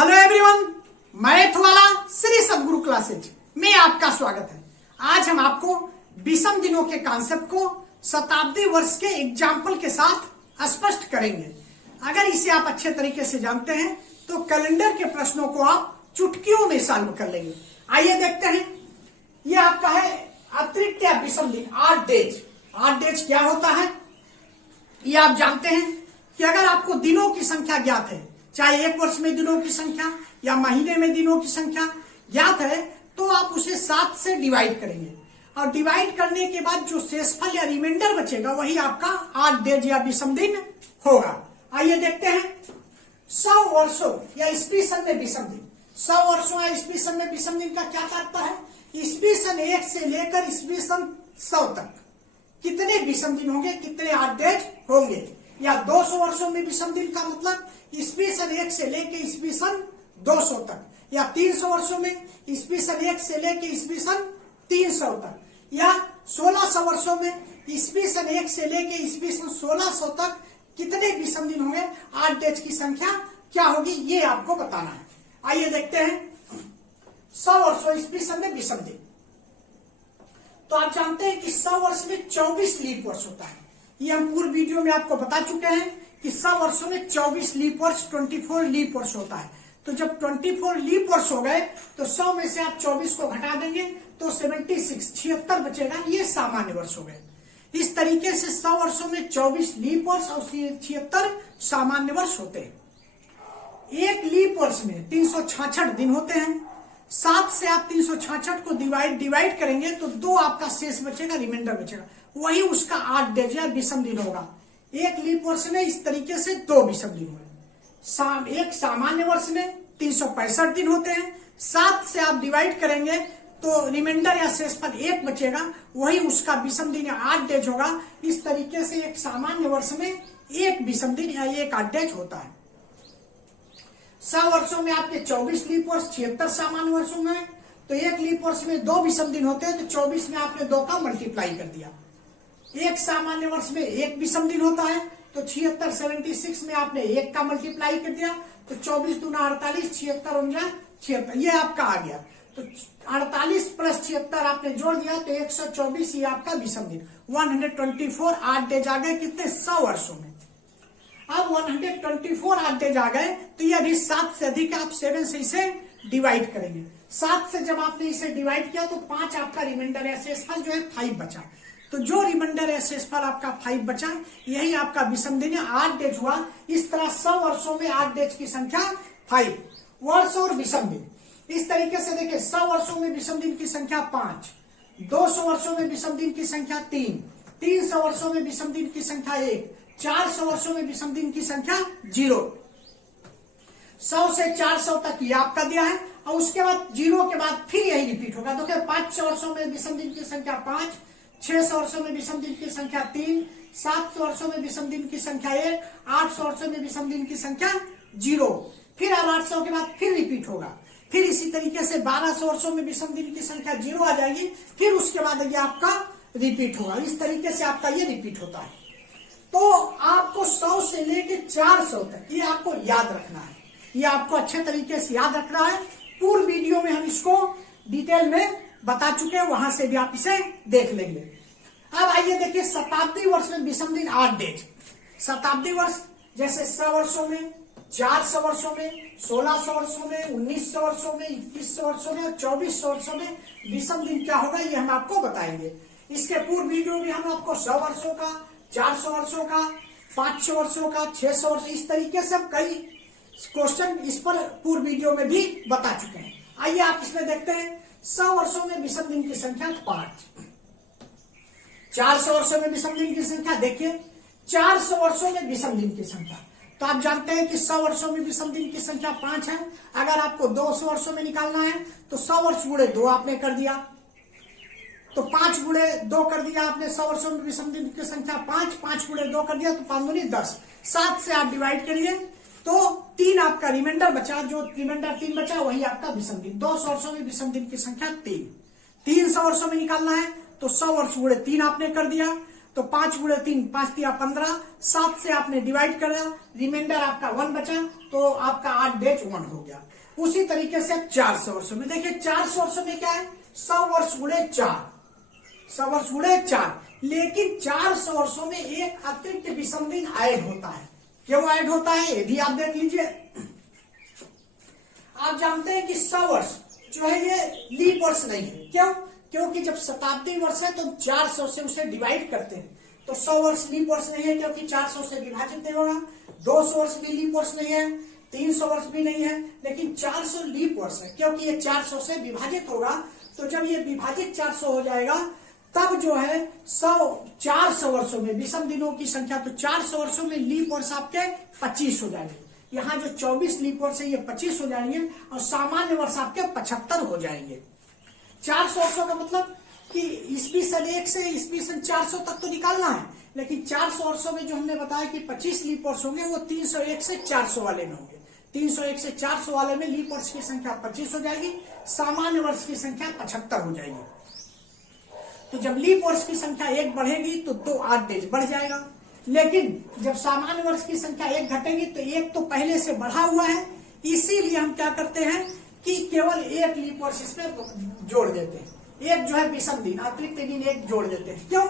Hello everyone, math वाला श्री सदगुरु classes में आपका स्वागत है। आज हम आपको विषम दिनों के कॉन्सेप्ट को शताब्दी वर्ष के एग्जाम्पल के साथ स्पष्ट करेंगे। अगर इसे आप अच्छे तरीके से जानते हैं तो कैलेंडर के प्रश्नों को आप चुटकियों में सॉल्व कर लेंगे। आइए देखते हैं। ये आपका है अतिरिक्त या विषम दिन, 8 डेज। 8 डेज क्या होता है ये आप जानते हैं कि अगर आपको दिनों की संख्या ज्ञात है, चाहे एक वर्ष में दिनों की संख्या या महीने में दिनों की संख्या ज्ञात है, तो आप उसे 7 से डिवाइड करेंगे और डिवाइड करने के बाद जो शेषफल या रिमाइंडर बचेगा वही आपका 8 डेज या विषम दिन होगा। आइए देखते हैं। 100 वर्षों या ईस्वी सन में विषम दिन। 100 वर्षों या ईस्वी सन में विषम दिन का क्या तात्पर्य है? ईस्वी सन 1 से लेकर ईस्वी सन 100 तक कितने विषम दिन होंगे, कितने 8 डेज होंगे। या 200 वर्षों में विषम दिन का मतलब ईस्वी सन 1 से लेकर ईस्वी सन 200 तक। या 300 वर्षों में ईस्वी सन 1 से लेकर ईस्वी सन 300 तक। या 1600 वर्षों में ईस्वी सन 1 से लेकर ईस्वी सन 1600 तक कितने विषम दिन होंगे, 8 डेज की संख्या क्या होगी, ये आपको बताना है। आइए देखते हैं। 100 वर्षों ईस्वी सन में विषम दिन। तो आप जानते हैं कि 100 वर्ष में 24 लीप वर्ष होता है। ये हम पूर्व वीडियो में आपको बता चुके हैं कि 100 वर्षों में 24 लीप वर्ष, 24 लीप वर्ष होता है। तो जब 24 लीप वर्ष हो गए तो 100 में से आप 24 को घटा देंगे तो 76 बचेगा। ये सामान्य वर्ष हो गए। इस तरीके से 100 वर्षों में 24 लीप वर्ष और 76 सामान्य वर्ष होते हैं। एक लीप वर्ष में 366 दिन होते हैं। 7 से आप 366 को डिवाइड करेंगे तो 2 आपका शेष बचेगा, रिमाइंडर बचेगा, वही उसका 8 डेज या विषम दिन होगा। एक लीप वर्ष में इस तरीके से 2 विषम दिन होंगे। एक सामान्य वर्ष में 365 दिन होते हैं। 7 से आप डिवाइड करेंगे तो रिमाइंडर या शेषफल 1 बचेगा, वही उसका विषम दिन या 8 डेज होगा। इस तरीके से एक सामान्य वर्ष में 1 विषम दिन या 1 8 डेज होता है। 100 वर्षों में आपके 24 लीप वर्ष, 76 सामान्य वर्षों में, तो एक लीप वर्ष में 2 विषम दिन होते हैं। तो 24 में आपने 2 का मल्टीप्लाई कर दिया। एक सामान्य वर्ष में 1 विषम दिन होता है तो 76 में आपने 1 का मल्टीप्लाई कर दिया तो 24 दूना 48, 76 ये आपका आ गया। तो 48 प्लस 76 आपने जोड़ दिया तो 124 ये आपका विषम दिन। 124 8 डेज आ गए कितने, 100 वर्षों में। अब 124 8 डेज आ गए तो ये अभी 7 से अधिक, आप 7 से इसे डिवाइड करेंगे। 7 से जब आपने इसे डिवाइड किया तो 5 आपका रिमाइंडर या शेषफल जो है 5 बचा। तो जो रिमाइंडर या शेषफल आपका 5 बचा, यही आपका विषम दिन है, 8 डेज हुआ। इस तरह 100 वर्षों में 8 डेज की संख्या 5 वर्ष और विषम दिन। इस तरीके से देखिए, 100 वर्षों में विषम दिन की संख्या 5, 200 वर्षों में विषम दिन की संख्या 3, 300 वर्षों में विषम दिन की संख्या 1, 400 वर्षों में विषम दिन की संख्या 0। 100 से 400 तक ये आपका दिया है और उसके बाद 0 के बाद फिर यही रिपीट होगा। देखिए, 500 वर्षों में विषम दिन की संख्या 5, 600 वर्षों में विषम दिन की संख्या 3, 700 वर्षों में विषम दिन की संख्या 1, 800 वर्षों में विषम दिन की संख्या 0। फिर अब 800 के बाद फिर रिपीट होगा। फिर इसी तरीके से 1200 वर्षों में विषम दिन की संख्या 0 आ जाएगी। फिर उसके बाद ये आपका रिपीट होगा। इस तरीके से आपका ये रिपीट होता है। तो आपको 100 से लेकर 400 तक ये आपको याद रखना है। ये आपको अच्छे तरीके से याद रखना है। पूर्व वीडियो में हम इसको डिटेल में बता चुके हैं, वहां से भी आप इसे देख लेंगे। अब आइए देखिए, शताब्दी वर्ष में विषम दिन 8 डेज। शताब्दी वर्ष जैसे 100 वर्षों में, 400 वर्षों में, 1600 वर्षों में, 1900 वर्षों में, 2100 वर्षों में और 2400 वर्षों में विषम दिन क्या होगा ये हम आपको बताएंगे। इसके पूर्व वीडियो में हम आपको 100 वर्षों का, 400 वर्षों का, 500 वर्षों का, 600 वर्ष, इस तरीके से कई क्वेश्चन इस पर पूर्व वीडियो में भी बता चुके हैं। आइए आप इसमें देखते हैं। 100 वर्षों में विषम दिन की संख्या 5, 400 वर्षों में विषम दिन की संख्या, देखिए 400 वर्षों में विषम दिन की संख्या। तो आप जानते हैं कि 100 वर्षों में विषम दिन की संख्या 5 है। अगर आपको 200 वर्षों में निकालना है तो 100 वर्ष गुणे 2 आपने कर दिया, तो 5 गुणे 2 कर दिया आपने। 100 वर्षों में विषम दिन की संख्या 5, 5 गुणे 2 कर दिया तो 5 दूनी 10। 7 से आप डिवाइड करिए तो 3 आपका रिमाइंडर बचा, जो रिमाइंडर 3 बचा वही आपका विषम दिन। 200 वर्षों में विषम दिन की संख्या 3। 300 वर्षों में निकालना है तो 100 वर्ष गुणे 3 आपने कर दिया। तो 5 गुणे 3, 5 तिया 15, 7 से आपने डिवाइड कर दिया, रिमाइंडर आपका 1 बचा, तो आपका 8 डेज 1 हो गया। उसी तरीके से 400 वर्षों में देखिए, 400 वर्षों में क्या है, 100 वर्ष गुणे 4, 100 वर्ष गुणे 4। लेकिन 400 वर्षों में एक अतिरिक्त विषम दिन ऐड होता है। क्यों ऐड होता है ये भी आप देख लीजिए। आप जानते हैं कि 100 वर्ष जो है ये लीप वर्ष नहीं है। क्यों? क्योंकि जब शताब्दी वर्ष है तो 400 से उसे डिवाइड करते हैं, तो 100 वर्ष लीप वर्ष नहीं है, क्योंकि 400 से विभाजित नहीं होगा। 200 वर्ष भी लीप वर्ष नहीं है, 300 वर्ष भी नहीं है, लेकिन 400 लीप वर्ष है, क्योंकि ये 400 से विभाजित होगा। तो जब ये विभाजित 400 हो जाएगा, तब जो है 400 वर्षों में विषम दिनों की संख्या, तो 400 वर्षों में लीप वर्ष आपके 25 हो जाएंगे। यहाँ जो 24 लीप वर्ष है ये 25 हो जाएंगे, और सामान्य वर्ष आपके 75 हो जाएंगे। 400 वर्षों का मतलब कि ईस्वी सन 1 से ईस्वी सन 400 तक तो निकालना है, लेकिन 400 वर्षों में जो हमने बताया कि 25 लीप वर्ष होंगे, वो 301 से 400 वाले में होंगे। 301 से 400 वाले में लीप वर्ष की संख्या 25 हो जाएगी, सामान्य वर्ष की संख्या 75 हो जाएगी। तो जब लीप वर्ष की संख्या 1 बढ़ेगी तो 2 8 डेज बढ़ जाएगा, लेकिन जब सामान्य वर्ष की संख्या 1 घटेगी तो 1 तो पहले से बढ़ा हुआ है, इसीलिए हम क्या करते हैं कि केवल 1 लीप वर्ष इसमें जोड़ देते हैं। एक जो है विषम दिन, अतिरिक्त दिन 1 जोड़ देते हैं। क्यों?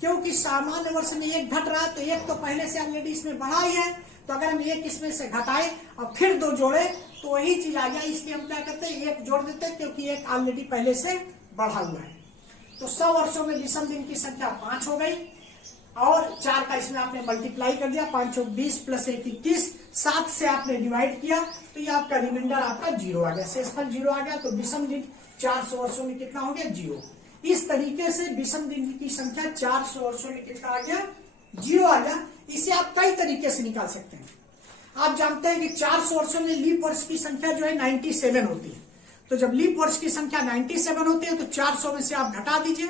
क्योंकि सामान्य वर्ष में 1 घट रहा है, तो 1 तो पहले से ऑलरेडी इसमें बढ़ा ही है, तो अगर हम 1 इसमें से घटाए और फिर 2 जोड़े तो वही चीज आ गया। इसलिए हम क्या करते हैं, 1 जोड़ देते हैं, क्योंकि 1 ऑलरेडी पहले से बढ़ा हुआ है। तो 100 वर्षों में विषम दिन की संख्या 5 हो गई, और 4 का इसमें आपने मल्टीप्लाई कर दिया, 5 × 20 + 1 21, 7 से आपने डिवाइड किया, तो ये आपका रिमाइंडर आपका 0 आ गया, शेषफल 0 आ गया। तो विषम दिन 400 वर्षों में कितना हो गया, 0। इस तरीके से विषम दिन की संख्या 400 वर्षों में कितना आ गया, 0 आ गया। इसे आप कई तरीके से निकाल सकते हैं। आप जानते हैं कि 400 वर्षों में लीप वर्ष की संख्या जो है 97 होती है। तो जब लीप वर्ष की संख्या 97 होती है, तो 400 में से आप घटा दीजिए,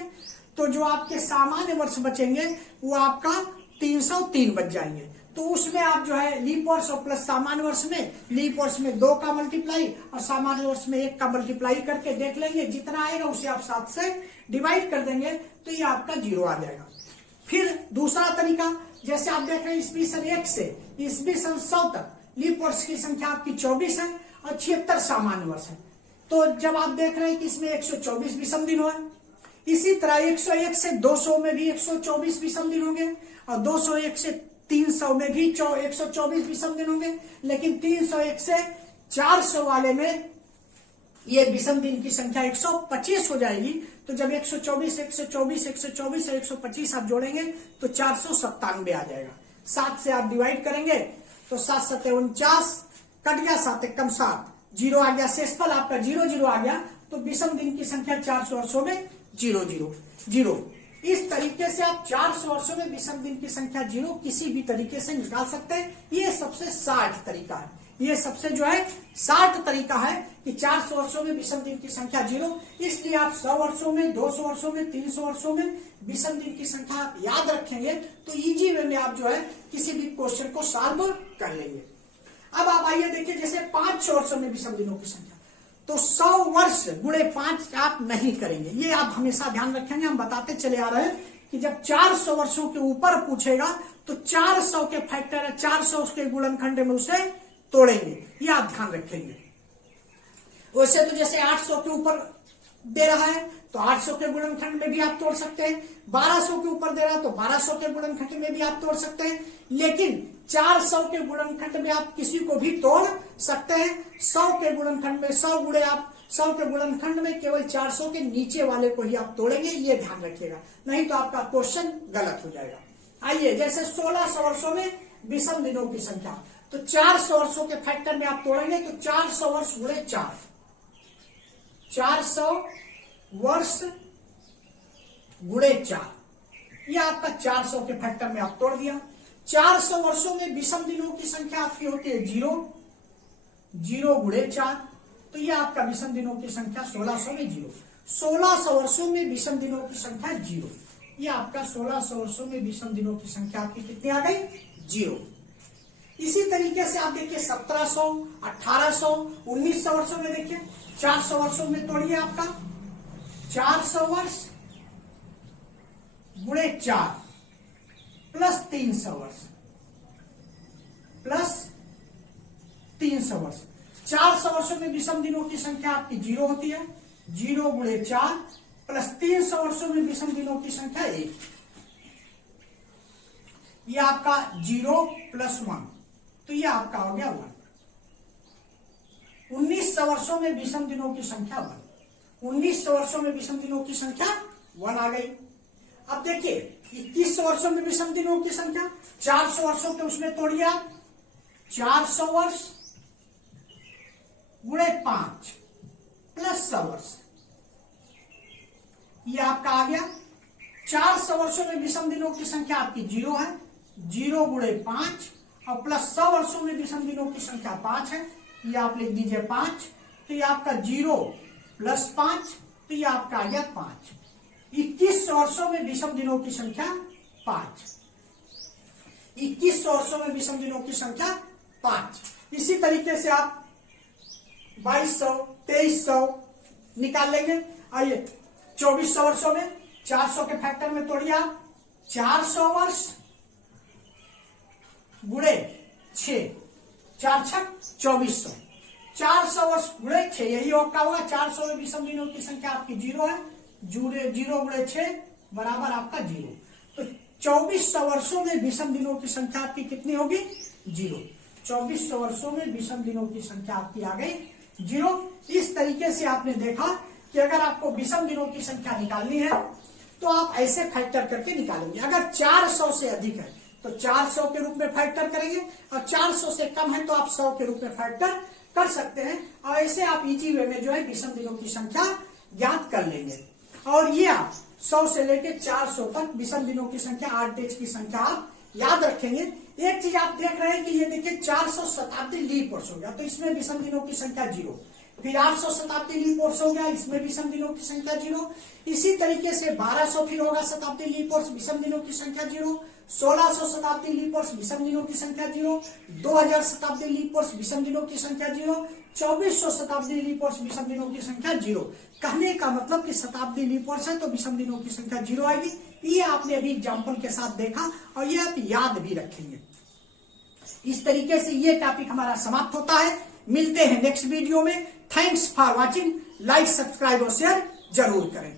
तो जो आपके सामान्य वर्ष बचेंगे वो आपका 303 बच जाएंगे। तो उसमें आप जो है लीप वर्ष और प्लस सामान्य वर्ष में, लीप वर्ष में 2 का मल्टीप्लाई और सामान्य वर्ष में 1 का मल्टीप्लाई करके देख लेंगे, जितना आएगा उसे आप 7 से डिवाइड कर देंगे, तो ये आपका 0 आ जाएगा। फिर दूसरा तरीका, जैसे आप देख रहे हैं ईस्वी सन 1 से ईस्वी सन 100 तक लीप वर्ष की संख्या आपकी 24 है और 76 सामान्य वर्ष है। तो जब आप देख रहे हैं कि इसमें 124 विषम दिन हुए, इसी तरह 101 से 200 में भी 124 विषम दिन होंगे, और 201 से 300 में भी 124 विषम दिन होंगे, लेकिन 301 से 400 वाले में ये विषम दिन की संख्या 125 हो जाएगी। तो जब 124, 124, 124 और 125 आप जोड़ेंगे तो 497 आ जाएगा। 7 से आप डिवाइड करेंगे तो 7 × 7 = 49, कट गया, 7 × 1 = 7, 0 आ गया, शेषफल आपका 0 0 आ गया। तो विषम दिन की संख्या 400 वर्षों में 0 0 0। इस तरीके से आप 400 वर्षों में विषम दिन की संख्या 0 किसी भी तरीके से निकाल सकते हैं। ये सबसे 60 तरीका है, ये सबसे जो है 60 तरीका है कि 400 वर्षों में विषम दिन की संख्या 0। इसलिए आप 100 वर्षों में, 200 वर्षों में, 300 वर्षों में विषम दिन की संख्या आप याद रखेंगे तो इजी वे में आप जो है किसी भी क्वेश्चन को सॉल्व कर लेंगे। अब आप आइए देखिए, जैसे 500 वर्षों में विषम दिनों की संख्या, तो 100 वर्ष गुणे 5 आप नहीं करेंगे, ये आप हमेशा ध्यान रखेंगे। हम बताते चले आ रहे हैं कि जब 400 वर्षों के ऊपर पूछेगा तो 400 के फैक्टर है, 400 के गुणनखंड में उसे तोड़ेंगे, ये आप ध्यान रखेंगे। वैसे तो जैसे 800 के ऊपर दे रहा है तो 800 के गुणनखंड में भी आप तोड़ सकते हैं, 1200 के ऊपर दे रहा है तो 1200 के गुणनखंड में भी आप तोड़ सकते हैं, लेकिन 400 के गुणनखंड में आप किसी को भी तोड़ सकते हैं। 100 के गुणनखंड में 100 गुणे आप 100 के गुणनखंड में केवल 400 के नीचे वाले को ही आप तोड़ेंगे, ये ध्यान रखिएगा, नहीं तो आपका क्वेश्चन गलत हो जाएगा। आइए, जैसे 1600 वर्षों में विषम दिनों की संख्या, तो 400 वर्षों के फैक्टर में आप तोड़ेंगे तो 400 वर्ष गुणे 4, 400 वर्ष गुणे 4, यह आपका 400 के फैक्टर में आप तोड़ दिया। 400 वर्षों में विषम दिनों की संख्या आपकी होती है 0, 0 गुणे 4, तो यह आपका विषम दिनों की संख्या 1600 में 0। 1600 वर्षों में विषम दिनों की संख्या 0, यह आपका 1600 वर्षों में विषम दिनों की संख्या आपकी कितनी आ गई, 0। इसी तरीके से आप देखिए 1700, 1800, 1900 वर्षों में देखिए 400 वर्षों में तोड़िए आपका 400 वर्ष गुणे 4, प्लस 300 वर्ष प्लस 300 वर्ष। 400 वर्षों में विषम दिनों की संख्या आपकी 0 होती है, 0 गुणे 4 प्लस 300 वर्षों में विषम दिनों की संख्या 1। ये आपका 0 प्लस 1, तो ये आपका हो गया 1। 1900 वर्षों में विषम दिनों की संख्या 1। 1900 वर्षों में विषम दिनों की संख्या 1 आ गई। अब देखिए 2100 वर्षों में विषम दिनों की संख्या 400 वर्षों के उसमें तोड़िए आप, 400 वर्ष गुणे 5 प्लस 100 वर्ष, ये आपका आ गया। 400 वर्षों में विषम दिनों की संख्या आपकी 0 है, 0 गुणे 5 और प्लस 100 वर्षों में विषम दिनों की संख्या 5 है, ये आप लिख दीजिए 5, तो ये आपका 0 प्लस 5, तो ये आपका आ गया 5। 2100 वर्षों में विषम दिनों की संख्या 5। 2100 वर्षों में विषम दिनों की संख्या 5। इसी तरीके से आप 2200, 2300 निकाल लेंगे। आइए 2400 वर्षों में 400 के फैक्टर में तोड़िए आप, 400 वर्ष गुणे 6, 4 छक 2400, 400 वर्ष गुणे 6, यही आपका होगा। 400 में विषम दिनों की संख्या आपकी 0 है, 0 गुणे 6 बराबर आपका 0। तो 2400 वर्षों में विषम दिनों की संख्या आपकी कितनी होगी? 0। 2400 वर्षों में विषम दिनों की संख्या आपकी आ गई 0। इस तरीके से आपने देखा कि अगर आपको विषम दिनों की संख्या निकालनी है तो आप ऐसे फैक्टर करके निकालेंगे। अगर 400 से अधिक है तो 400 के रूप में फैक्टर करेंगे, और 400 से कम है तो आप 100 के रूप में फैक्टर कर सकते हैं। और ऐसे आप इजी वे में जो है विषम दिनों की संख्या ज्ञात कर लेंगे। और ये आप 100 से लेकर 400 तक विषम दिनों की संख्या, 8 डेज की संख्या आप याद रखेंगे। एक चीज आप देख रहे हैं कि ये देखिए 400 शताब्दी लीप वर्ष हो गया, तो इसमें विषम दिनों की संख्या 0। फिर 800 शताब्दी लीप वर्ष हो गया, इसमें विषम दिनों की संख्या 0। इसी तरीके से 1200 फिर होगा शताब्दी लीप वर्ष, विषम दिनों की संख्या 0। 1600 शताब्दी लीप वर्ष, विषम दिनों की संख्या 0। 2000 शताब्दी लीप वर्ष, विषम दिनों की संख्या 0। 2400 शताब्दी लीप वर्ष, विषम दिनों की संख्या 0। कहने का मतलब कि शताब्दी लीप वर्ष है तो विषम दिनों की संख्या 0 आएगी। ये आपने अभी एग्जाम्पल के साथ देखा और ये आप याद भी रखेंगे। इस तरीके से ये टॉपिक हमारा समाप्त होता है। मिलते हैं नेक्स्ट वीडियो में। Thanks for watching. Like, subscribe और शेयर जरूर करें।